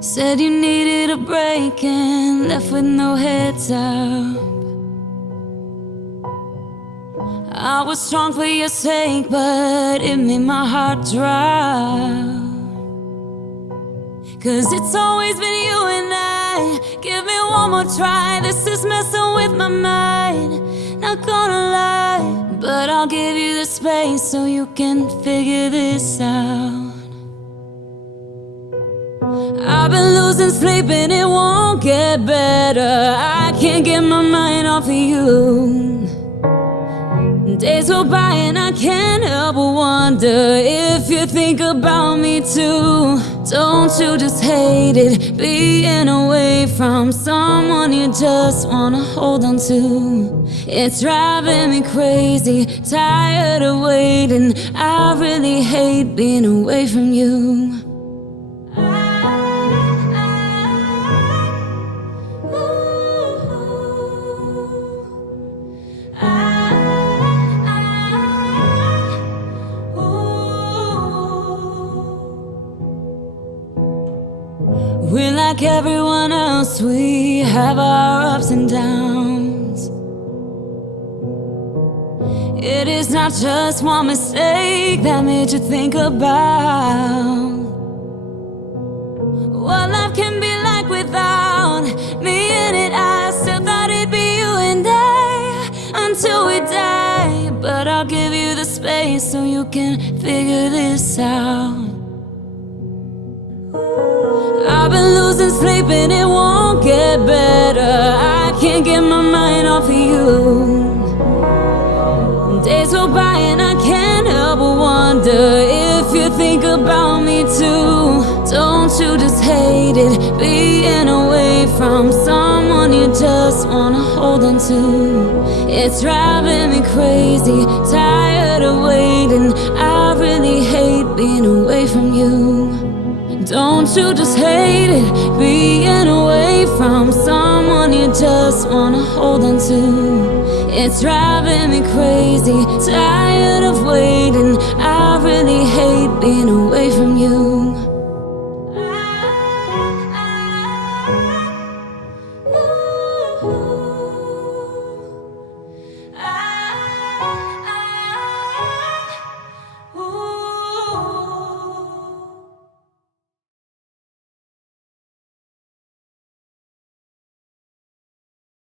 Said you needed a break and left with no heads up. I was strong for your sake, but it made my heart drop. 'Cause it's always been you and I. Give me one more try, this is messing with my mind. Not gonna lie, but I'll give you the space so you can figure this out. I've been losing sleep and it won't get better. I can't get my mind off of you. Days go by and I can't help but wonder if you think about me too. Don't you just hate it, being away from someone you just wanna hold on to? It's driving me crazy, tired of waiting. I really hate being away from you. We're like everyone else, we have our ups and downs. It is not just one mistake that made you think about what life can be like without me in it. I still thought it'd be you and I until we die. But I'll give you the space so you can figure this out. I've been losing sleep and it won't get better. I can't get my mind off of you. Days go by and I can't help but wonder if you think about me too. Don't you just hate it, being away from someone you just wanna hold on to? It's driving me crazy, tired of waiting. I really hate being away from you. Don't you just hate it, being away from someone you just wanna hold on to? It's driving me crazy, tired of waiting. I really hate being away from you.